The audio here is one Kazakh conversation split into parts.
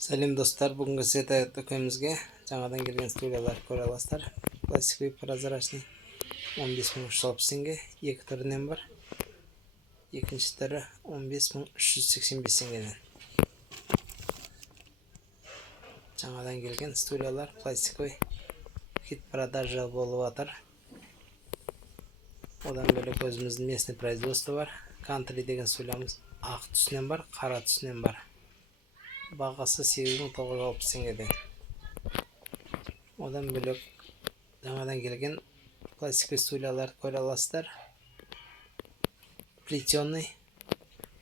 Сәлем достар, бүгінгі сета дүкенімізге жаңадан келген стульялар көре аласыздар. Пластиковый прозрачный 15.360 теңге, екі түрінен бар. Екінші түрі 15.385 теңгеден. Жаңадан келген стульялар пластиковый хит продажа болып жатыр. Одан бөлек өзіміздің местный производство бар. Country деген стульямыз ақ түсінен бар, қара түсінен бар. Бағасы 8.960 теңгеден. Одан бөлек жаңадан келген пластиковый стульяларды көре аласыздар. Плетеный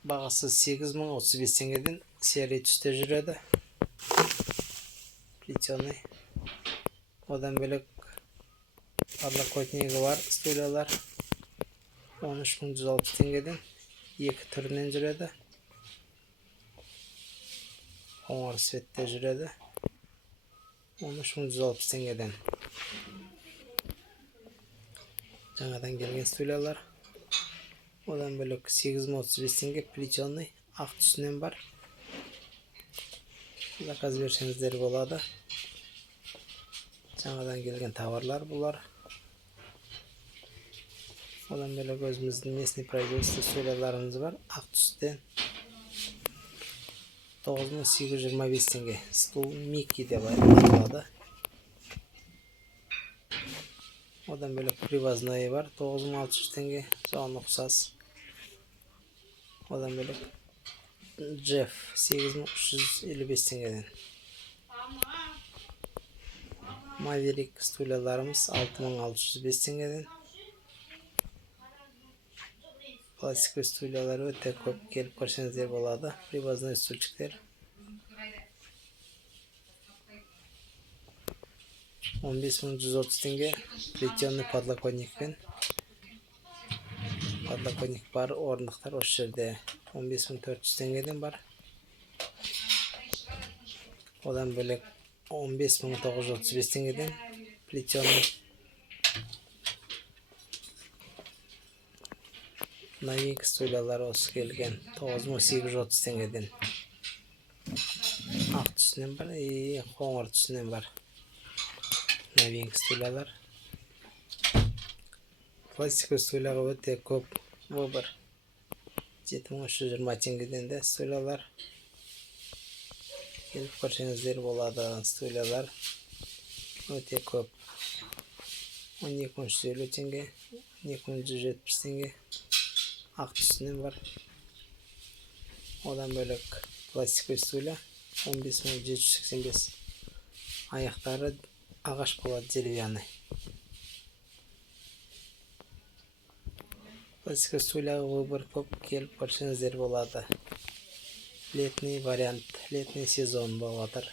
бағасы 8.035 теңгеден, серый түсте жүреді. Плетеный. Одан бөлек подлокотнигі бар стульялар 13.160 теңгеден, екі түрінен жүреді. Қоңыр светте жүреді. 13.160 теңгеден. Жаңадан келген стульялар. Одан бөлек 8.35 теңге плетеный ақ түсінен бар. Заказ берсеңіздер болады. Жаңадан келген товарлар бұлар. Одан бөлек өзіміздің местный производство стульяларымыз бар. Ақ түстен 9.825 теңге. Стул Микки деп аталады. Одан бөлек привозной бар. 9.600 теңге. Соған ұқсас. Одан бөлек Джефф 8.355 теңгеден. Маверик стульяларымыз 6.605 теңгеден. Пластиковый стульялар өте көп, келіп көрсеңіздер болады. Привозной стульчиктер 15.130 теңге. Плетеный подлокотникпен. Подлокотник бар, орындықтар осы жерде 15.400 теңгеден бар. Одан бөлек 15.935 теңгеден плетеный новинка стульялар осы келген 9.830 теңгеден. Ақ түсінен бар, қоңыр түсінен бар. Новинка стульялар. Пластиковый стульяға өте көп выбор. 7.320 теңгеден де стульялар. Келіп көрсеңіздер болады. Стульялар өте көп. 12.350 теңге, 12.170 теңге. Ақ түсінен бар. Одан бөлек пластиковый стулья 15.785. Аяқтары ағаш болады, деревянный. Пластиковый стульяға выбор көп, келіп көрсеңіздер болады. Летний вариант, летний сезон болып жатыр.